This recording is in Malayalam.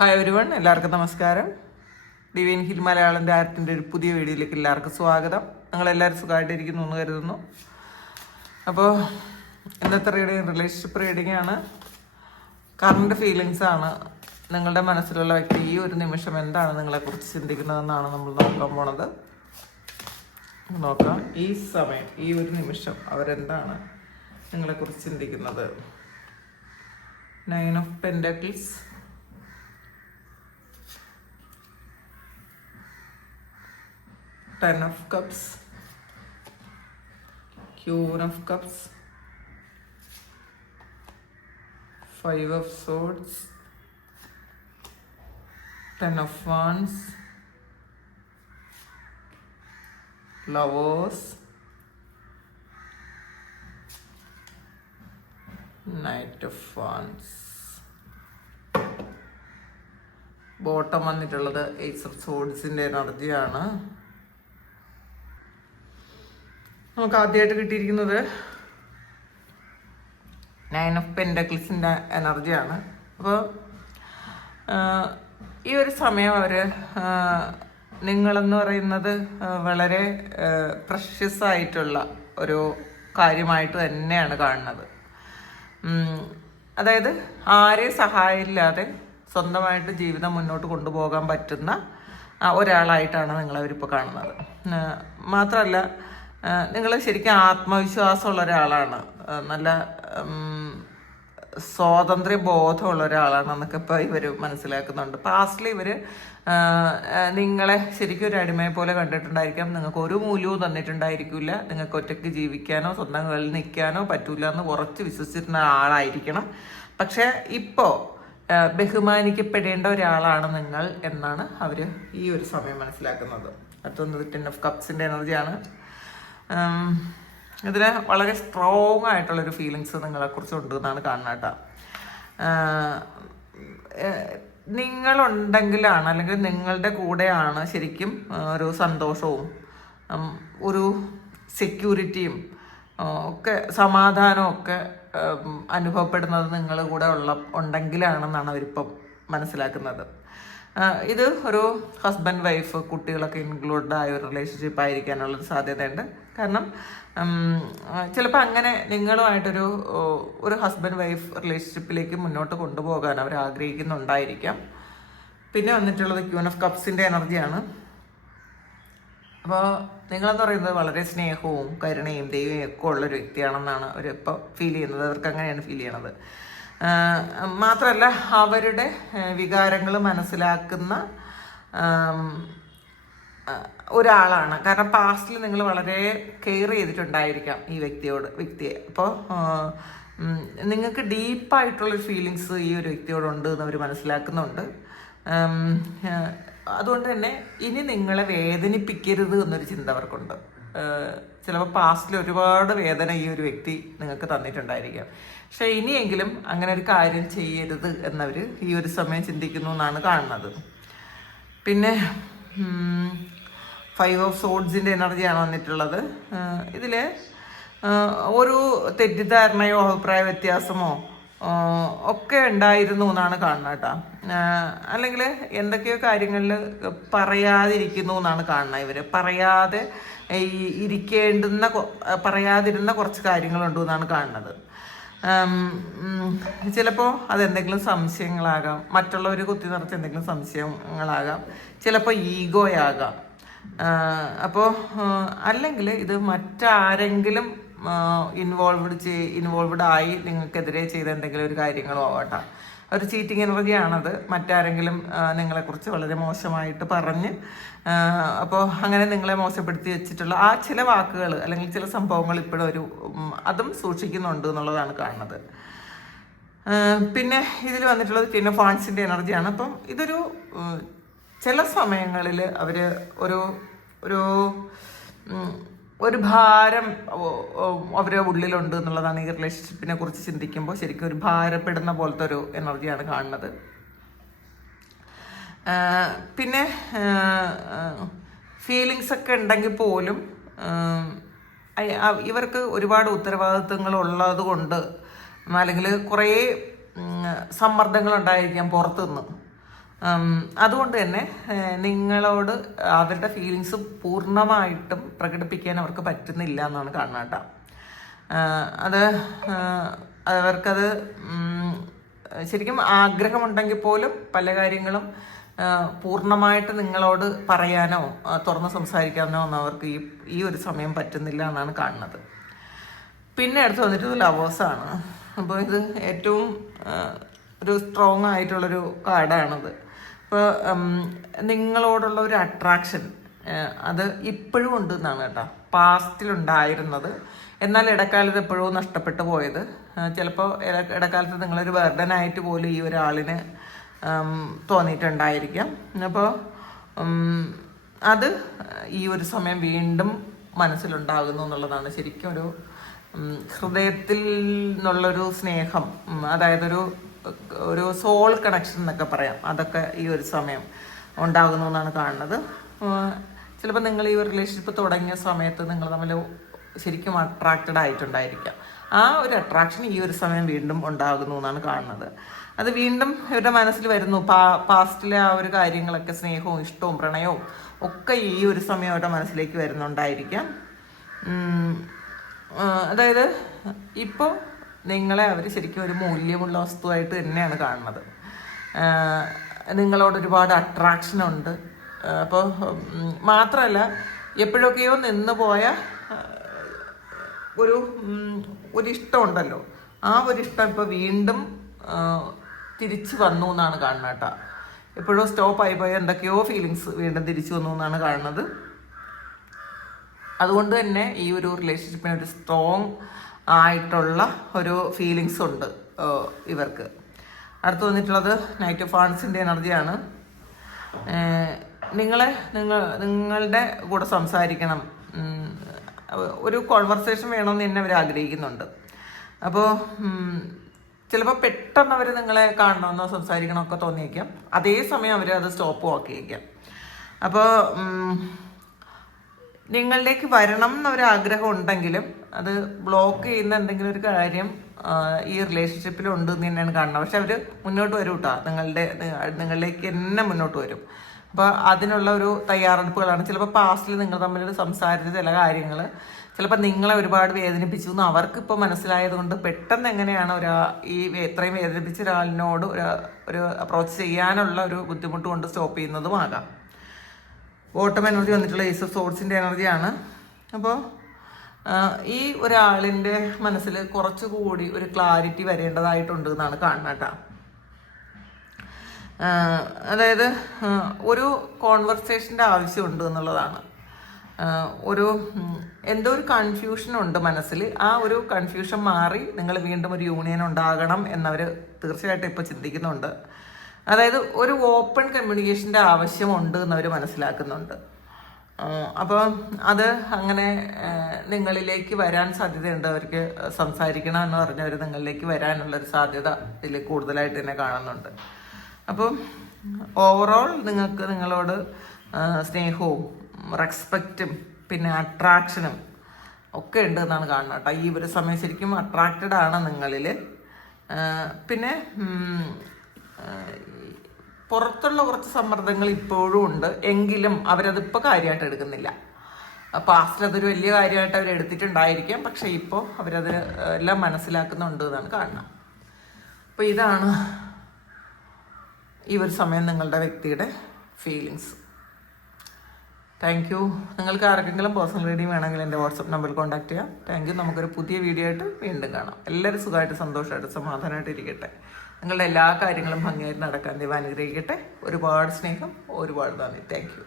ഹായ് എവരിവൺ, എല്ലാവർക്കും നമസ്കാരം. ഡിവൈൻ ഹിൽ മലയാളൻ്റെ ആർട്ടിൻ്റെ ഒരു പുതിയ വീഡിയോയിലേക്ക് എല്ലാവർക്കും സ്വാഗതം. നിങ്ങളെല്ലാവരും സുഖമായിട്ടിരിക്കുന്നു എന്ന് കരുതുന്നു. അപ്പോൾ ഇന്നത്തെ റീഡിങ് റിലേഷൻഷിപ്പ് റീഡിംഗ് ആണ്. കറണ്ട് ഫീലിങ്സ് ആണ്. നിങ്ങളുടെ മനസ്സിലുള്ള വ്യക്തി ഈ ഒരു നിമിഷം എന്താണ് നിങ്ങളെക്കുറിച്ച് ചിന്തിക്കുന്നതെന്നാണ് നമ്മൾ നോക്കാൻ പോണത്. നോക്കാം ഈ സമയം, ഈ ഒരു നിമിഷം അവരെന്താണ് നിങ്ങളെക്കുറിച്ച് ചിന്തിക്കുന്നത്. 9 of Pentacles, Ten of Cups, Queen of Cups, Five of Swords, Ten of Wands, Lovers, Knight of Wands. Bottom വന്നിട്ടുള്ളത് Ace of Swordsന്റെ എനർജിയാണ്. നമുക്ക് ആദ്യമായിട്ട് കിട്ടിയിരിക്കുന്നത് 9 of Pentaclesന്റെ എനർജിയാണ്. അപ്പോൾ ഈ ഒരു സമയം അവർ നിങ്ങളെന്ന് പറയുന്നത് വളരെ പ്രഷ്യസ് ആയിട്ടുള്ള ഒരു കാര്യമായിട്ട് തന്നെയാണ് കാണുന്നത്. അതായത് ആരെയും സഹായമില്ലാതെ സ്വന്തമായിട്ട് ജീവിതം മുന്നോട്ട് കൊണ്ടുപോകാൻ പറ്റുന്ന ഒരാളായിട്ടാണ് നിങ്ങളവരിപ്പോൾ കാണുന്നത്. മാത്രമല്ല, നിങ്ങൾ ശരിക്കും ആത്മവിശ്വാസമുള്ള ഒരാളാണ്, നല്ല സ്വാതന്ത്ര്യ ബോധമുള്ള ഒരാളാണെന്നൊക്കെ ഇപ്പോൾ ഇവർ മനസ്സിലാക്കുന്നുണ്ട്. പാസ്റ്റിൽ ഇവർ നിങ്ങളെ ശരിക്കും ഒരു അടിമയെ പോലെ കണ്ടിട്ടുണ്ടായിരിക്കാം. നിങ്ങൾക്ക് ഒരു മൂല്യവും തന്നിട്ടുണ്ടായിരിക്കില്ല. നിങ്ങൾക്ക് ഒറ്റയ്ക്ക് ജീവിക്കാനോ സ്വന്തം കാലിൽ നിൽക്കാനോ പറ്റൂല എന്ന് ഉറച്ച് വിശ്വസിച്ചിരുന്ന ആളായിരിക്കണം. പക്ഷേ ഇപ്പോൾ ബഹുമാനിക്കപ്പെടേണ്ട ഒരാളാണ് നിങ്ങൾ എന്നാണ് അവർ ഈ ഒരു സമയം മനസ്സിലാക്കുന്നത്. അടുത്തൊന്നത് 10 of Cupsന്റെ എനർജിയാണ്. ഇതിന് വളരെ സ്ട്രോങ് ആയിട്ടുള്ളൊരു ഫീലിങ്സ് നിങ്ങളെക്കുറിച്ച് ഉണ്ട് എന്നാണ് കാണുന്നത് കേട്ടോ. നിങ്ങളുണ്ടെങ്കിലാണ്, അല്ലെങ്കിൽ നിങ്ങളുടെ കൂടെയാണ് ശരിക്കും ഒരു സന്തോഷവും ഒരു സെക്യൂരിറ്റിയും ഒക്കെ സമാധാനവും ഒക്കെ അനുഭവപ്പെടുന്നത് നിങ്ങൾ കൂടെ ഉണ്ടെങ്കിലാണെന്നാണ് അവരിപ്പം മനസ്സിലാക്കുന്നത്. ഇത് ഒരു ഹസ്ബൻഡ് വൈഫ് കുട്ടികളൊക്കെ ഇൻക്ലൂഡഡ് ആയ ഒരു റിലേഷൻഷിപ്പ് ആയിരിക്കാനുള്ളൊരു സാധ്യതയുണ്ട്. കാരണം ചിലപ്പോൾ അങ്ങനെ നിങ്ങളുമായിട്ടൊരു ഹസ്ബൻഡ് വൈഫ് റിലേഷൻഷിപ്പിലേക്ക് മുന്നോട്ട് കൊണ്ടുപോകാൻ അവർ ആഗ്രഹിക്കുന്നുണ്ടായിരിക്കാം. പിന്നെ വന്നിട്ടുള്ളത് ക്യൂൻ ഓഫ് കപ്സിൻ്റെ എനർജിയാണ്. അപ്പോൾ നിങ്ങളെന്ന് പറയുന്നത് വളരെ സ്നേഹവും കരുണയും ദൈവവും ഒക്കെ ഉള്ളൊരു വ്യക്തിയാണെന്നാണ് അവരിപ്പോൾ ഫീൽ ചെയ്യുന്നത്. അവർക്ക് അങ്ങനെയാണ് ഫീൽ ചെയ്യണത്. മാത്രമല്ല, അവരുടെ വികാരങ്ങൾ മനസ്സിലാക്കുന്ന ഒരാളാണ്. കാരണം പാസ്റ്റിൽ നിങ്ങൾ വളരെ കെയർ ചെയ്തിട്ടുണ്ടായിരിക്കാം ഈ വ്യക്തിയെ. അപ്പോൾ നിങ്ങൾക്ക് ഡീപ്പായിട്ടുള്ളൊരു ഫീലിങ്സ് ഈ ഒരു വ്യക്തിയോടുണ്ട് എന്ന് അവർ മനസ്സിലാക്കുന്നുണ്ട്. അതുകൊണ്ട് തന്നെ ഇനി നിങ്ങളെ വേദനിപ്പിക്കരുത് എന്നൊരു ചിന്ത അവർക്കുണ്ട്. ചിലപ്പോൾ പാസ്റ്റിൽ ഒരുപാട് വേദന ഈ ഒരു വ്യക്തി നിങ്ങൾക്ക് തന്നിട്ടുണ്ടായിരിക്കാം. പക്ഷെ ഇനിയെങ്കിലും അങ്ങനെ ഒരു കാര്യം ചെയ്യരുത് എന്നവർ ഈ ഒരു സമയം ചിന്തിക്കുന്നു എന്നാണ് കാണുന്നത്. പിന്നെ 5 of Swordsന്റെ എനർജിയാണ് വന്നിട്ടുള്ളത്. ഇതിൽ ഒരു തെറ്റിദ്ധാരണയോ അഭിപ്രായ വ്യത്യാസമോ ഒക്കെ ഉണ്ടായിരുന്നു എന്നാണ് കാണുന്നത് കേട്ടോ. അല്ലെങ്കിൽ എന്തൊക്കെയോ കാര്യങ്ങളിൽ പറയാതിരിക്കുന്നു എന്നാണ് കാണുന്നത്. ഇവർ പറയാതിരുന്ന കുറച്ച് കാര്യങ്ങളുണ്ട് എന്നാണ് കാണുന്നത്. ചിലപ്പോൾ അതെന്തെങ്കിലും സംശയങ്ങളാകാം, മറ്റുള്ളവർ കുത്തി നിറച്ച് എന്തെങ്കിലും സംശയങ്ങളാകാം, ചിലപ്പോൾ ഈഗോയാകാം. അപ്പോൾ അല്ലെങ്കിൽ ഇത് മറ്റാരെങ്കിലും ഇൻവോൾവ്ഡ് ആയി നിങ്ങൾക്കെതിരെ ചെയ്ത എന്തെങ്കിലും ഒരു കാര്യങ്ങളോ ആവട്ടെ. ഒരു ചീറ്റിംഗ് എനർജിയാണത്. മറ്റാരെങ്കിലും നിങ്ങളെക്കുറിച്ച് വളരെ മോശമായിട്ട് പറഞ്ഞ് അപ്പോൾ അങ്ങനെ നിങ്ങളെ മോശപ്പെടുത്തി വെച്ചിട്ടുള്ള ആ ചില വാക്കുകൾ അല്ലെങ്കിൽ ചില സംഭവങ്ങൾ ഇപ്പോഴും അതും സൂക്ഷിക്കുന്നുണ്ട് എന്നുള്ളതാണ് കാണുന്നത്. പിന്നെ ഇതിൽ വന്നിട്ടുള്ളത് 10 of Wandsന്റെ എനർജിയാണ്. അപ്പം ഇതൊരു ചില സമയങ്ങളിൽ അവർ ഒരു ഭാരം അവരുടെ ഉള്ളിലുണ്ട് എന്നുള്ളതാണ് ഈ റിലേഷൻഷിപ്പിനെ കുറിച്ച് ചിന്തിക്കുമ്പോൾ ശരിക്കും ഒരു ഭാരപ്പെടുന്ന പോലത്തെ ഒരു എനർജിയാണ് കാണുന്നത്. പിന്നെ ഫീലിങ്സ് ഒക്കെ ഉണ്ടെങ്കിൽ പോലും ഇവർക്ക് ഒരുപാട് ഉത്തരവാദിത്വങ്ങൾ ഉള്ളത് കൊണ്ട് അല്ലെങ്കിൽ കുറേ സമ്മർദ്ദങ്ങൾ ഉണ്ടായിരിക്കാം പുറത്തുനിന്ന്. അതുകൊണ്ട് തന്നെ നിങ്ങളോട് അവരുടെ ഫീലിങ്സ് പൂർണ്ണമായിട്ടും പ്രകടിപ്പിക്കാൻ അവർക്ക് പറ്റുന്നില്ല എന്നാണ് കാണുന്നത് കേട്ടോ. അത് അവർക്കത് ശരിക്കും ആഗ്രഹമുണ്ടെങ്കിൽ പോലും പല കാര്യങ്ങളും പൂർണ്ണമായിട്ട് നിങ്ങളോട് പറയാനോ തുറന്ന് സംസാരിക്കാനോ ഒന്നും അവർക്ക് ഈ ഒരു സമയം പറ്റുന്നില്ല എന്നാണ് കാണുന്നത്. പിന്നെ അടുത്ത് വന്നിട്ട് ലവേഴ്സാണ്. അപ്പോൾ ഇത് ഏറ്റവും ഒരു സ്ട്രോങ് ആയിട്ടുള്ളൊരു കാർഡാണത്. ഇപ്പോൾ നിങ്ങളോടുള്ള ഒരു അട്രാക്ഷൻ അത് ഇപ്പോഴും ഉണ്ട് എന്നാണ് കേട്ടോ. പാസ്റ്റിലുണ്ടായിരുന്നത്, എന്നാൽ ഇടക്കാലത്ത് എപ്പോഴും നഷ്ടപ്പെട്ടു പോയത്. ചിലപ്പോൾ ഇടക്കാലത്ത് നിങ്ങളൊരു ബർഡനായിട്ട് പോലും ഈ ഒരാളിന് തോന്നിയിട്ടുണ്ടായിരിക്കാം. അപ്പോൾ അത് ഈ ഒരു സമയം വീണ്ടും മനസ്സിലുണ്ടാകുന്നു എന്നുള്ളതാണ് ശരിക്കും ഒരു ഹൃദയത്തിൽ നിന്നുള്ളൊരു സ്നേഹം, അതായത് ഒരു സോൾ കണക്ഷൻ എന്നൊക്കെ പറയാം. അതൊക്കെ ഈ ഒരു സമയം ഉണ്ടാകുന്നു എന്നാണ് കാണുന്നത്. ചിലപ്പോൾ നിങ്ങൾ ഈ ഒരു റിലേഷൻഷിപ്പ് തുടങ്ങിയ സമയത്ത് നിങ്ങൾ തമ്മിൽ ശരിക്കും അട്രാക്റ്റഡ് ആയിട്ടുണ്ടായിരിക്കാം. ആ ഒരു അട്രാക്ഷൻ ഈ ഒരു സമയം വീണ്ടും ഉണ്ടാകുന്നു എന്നാണ് കാണുന്നത്. അത് വീണ്ടും ഇവരുടെ മനസ്സിൽ വരുന്നു. പാസ്റ്റിലെ ആ ഒരു കാര്യങ്ങളൊക്കെ, സ്നേഹവും ഇഷ്ടവും പ്രണയവും ഒക്കെ ഈ ഒരു സമയം അവരുടെ മനസ്സിലേക്ക് വരുന്നുണ്ടായിരിക്കാം. അതായത് ഇപ്പോൾ നിങ്ങളെ അവർ ശരിക്കും ഒരു മൂല്യമുള്ള വസ്തുവായിട്ട് തന്നെയാണ് കാണുന്നത്. നിങ്ങളോട് ഒരുപാട് അട്രാക്ഷനുണ്ട്. അപ്പോൾ മാത്രമല്ല, എപ്പോഴൊക്കെയോ നിന്ന് പോയ ഒരു ഇഷ്ടമുണ്ടല്ലോ, ആ ഒരു ഇഷ്ടം ഇപ്പോൾ വീണ്ടും തിരിച്ചു വന്നു എന്നാണ് കാണുന്നത് കേട്ടോ. എപ്പോഴോ സ്റ്റോപ്പായി പോയ എന്തൊക്കെയോ ഫീലിങ്സ് വീണ്ടും തിരിച്ചു വന്നു എന്നാണ് കാണുന്നത്. അതുകൊണ്ട് തന്നെ ഈ ഒരു റിലേഷൻഷിപ്പിന് ഒരു സ്ട്രോങ് ആയിട്ടുള്ള ഒരു ഫീലിങ്സ് ഉണ്ട് ഇവർക്ക്. അടുത്ത് വന്നിട്ടുള്ളത് നൈറ്റ് ഓഫ് വാൻസിൻ്റെ എനർജിയാണ്. നിങ്ങളുടെ കൂടെ സംസാരിക്കണം, ഒരു കോൺവെർസേഷൻ വേണമെന്ന് തന്നെ അവർ ആഗ്രഹിക്കുന്നുണ്ട്. അപ്പോൾ ചിലപ്പോൾ പെട്ടെന്ന് അവർ നിങ്ങളെ കാണണമെന്നോ സംസാരിക്കണമെന്നൊക്കെ തോന്നിയേക്കാം. അതേസമയം അവർ അത് സ്റ്റോപ്പ് ആക്കിയേക്കാം. അപ്പോൾ നിങ്ങളിലേക്ക് വരണം എന്നൊരാഗ്രഹം ഉണ്ടെങ്കിലും അത് ബ്ലോക്ക് ചെയ്യുന്ന എന്തെങ്കിലും ഒരു കാര്യം ഈ റിലേഷൻഷിപ്പിലുണ്ട് എന്ന് തന്നെയാണ് കാണുന്നത്. പക്ഷെ അവർ മുന്നോട്ട് വരും കേട്ടോ, നിങ്ങളിലേക്ക് തന്നെ മുന്നോട്ട് വരും. അപ്പോൾ അതിനുള്ള ഒരു തയ്യാറെടുപ്പുകളാണ്. ചിലപ്പോൾ പാസ്റ്റിൽ നിങ്ങൾ തമ്മിൽ സംസാരിച്ച ചില കാര്യങ്ങൾ ചിലപ്പോൾ നിങ്ങളെ ഒരുപാട് വേദനിപ്പിച്ചു എന്ന് അവർക്കിപ്പോൾ മനസ്സിലായതുകൊണ്ട് പെട്ടെന്ന് എങ്ങനെയാണ് ഇത്രയും വേദനിപ്പിച്ച ഒരാളിനോട് ഒരു അപ്രോച്ച് ചെയ്യാനുള്ള ഒരു ബുദ്ധിമുട്ട് കൊണ്ട് സ്റ്റോപ്പ് ചെയ്യുന്നതും ആകാം. ബോട്ടം എനർജി വന്നിട്ടുള്ള ഏസ് ഓഫ് സോർഡ്സിൻ്റെ എനർജിയാണ്. അപ്പോൾ ഈ ഒരാളിൻ്റെ മനസ്സിൽ കുറച്ചുകൂടി ഒരു ക്ലാരിറ്റി വരേണ്ടതായിട്ടുണ്ട് എന്നാണ് കാണുന്നത് കേട്ടോ. അതായത് ഒരു കോൺവെർസേഷൻ്റെ ആവശ്യമുണ്ട് എന്നുള്ളതാണ്. എന്തോ ഒരു കൺഫ്യൂഷൻ ഉണ്ട് മനസ്സിൽ. ആ ഒരു കൺഫ്യൂഷൻ മാറി നിങ്ങൾ വീണ്ടും ഒരു യൂണിയൻ ഉണ്ടാകണം എന്നവർ തീർച്ചയായിട്ടും ഇപ്പോൾ ചിന്തിക്കുന്നുണ്ട്. അതായത് ഒരു ഓപ്പൺ കമ്മ്യൂണിക്കേഷൻ്റെ ആവശ്യമുണ്ട് എന്നവർ മനസ്സിലാക്കുന്നുണ്ട്. അപ്പോൾ അത് അങ്ങനെ നിങ്ങളിലേക്ക് വരാൻ സാധ്യതയുണ്ട്. അവർക്ക് സംസാരിക്കണം എന്ന് പറഞ്ഞവർ നിങ്ങളിലേക്ക് വരാനുള്ളൊരു സാധ്യത ഇതിൽ കൂടുതലായിട്ട് തന്നെ കാണുന്നുണ്ട്. അപ്പം ഓവറോൾ നിങ്ങൾക്ക് നിങ്ങളോട് സ്നേഹവും റെസ്പെക്റ്റും പിന്നെ അട്രാക്ഷനും ഒക്കെ ഉണ്ട് എന്നാണ് കാണുന്നത് കേട്ടോ. ഈ ഒരു സമയം ശരിക്കും അട്രാക്റ്റഡ് ആണ് നിങ്ങളിൽ. പിന്നെ പുറത്തുള്ള കുറച്ച് സമ്മർദ്ദങ്ങൾ ഇപ്പോഴും ഉണ്ട്, എങ്കിലും അവരതിപ്പോൾ കാര്യമായിട്ട് എടുക്കുന്നില്ല. പാസ്റ്റിൽ അതൊരു വലിയ കാര്യമായിട്ട് അവർ എടുത്തിട്ടുണ്ടായിരിക്കാം, പക്ഷെ ഇപ്പോൾ അവരത് എല്ലാം മനസ്സിലാക്കുന്നുണ്ട് എന്നാണ് കാണുന്നത്. അപ്പോൾ ഇതാണ് ഈ ഒരു സമയം നിങ്ങളുടെ വ്യക്തിയുടെ ഫീലിങ്സ്. Thank you. നിങ്ങൾക്ക് ആർക്കെങ്കിലും പേഴ്സണൽ റീഡിങ് വേണമെങ്കിൽ എൻ്റെ വാട്സപ്പ് നമ്പറിൽ കോൺടാക്ട് ചെയ്യാം. Thank you. നമുക്കൊരു പുതിയ വീഡിയോ ആയിട്ട് വീണ്ടും കാണാം. എല്ലാവരും സുഖമായിട്ട് സന്തോഷമായിട്ട് സമാധാനമായിട്ട് ഇരിക്കട്ടെ. നിങ്ങളുടെ എല്ലാ കാര്യങ്ങളും ഭംഗിയായിട്ട് നടക്കാൻ ദൈവം അനുഗ്രഹിക്കട്ടെ. ഒരുപാട് സ്നേഹം, ഒരുപാട് നന്ദി. Thank you.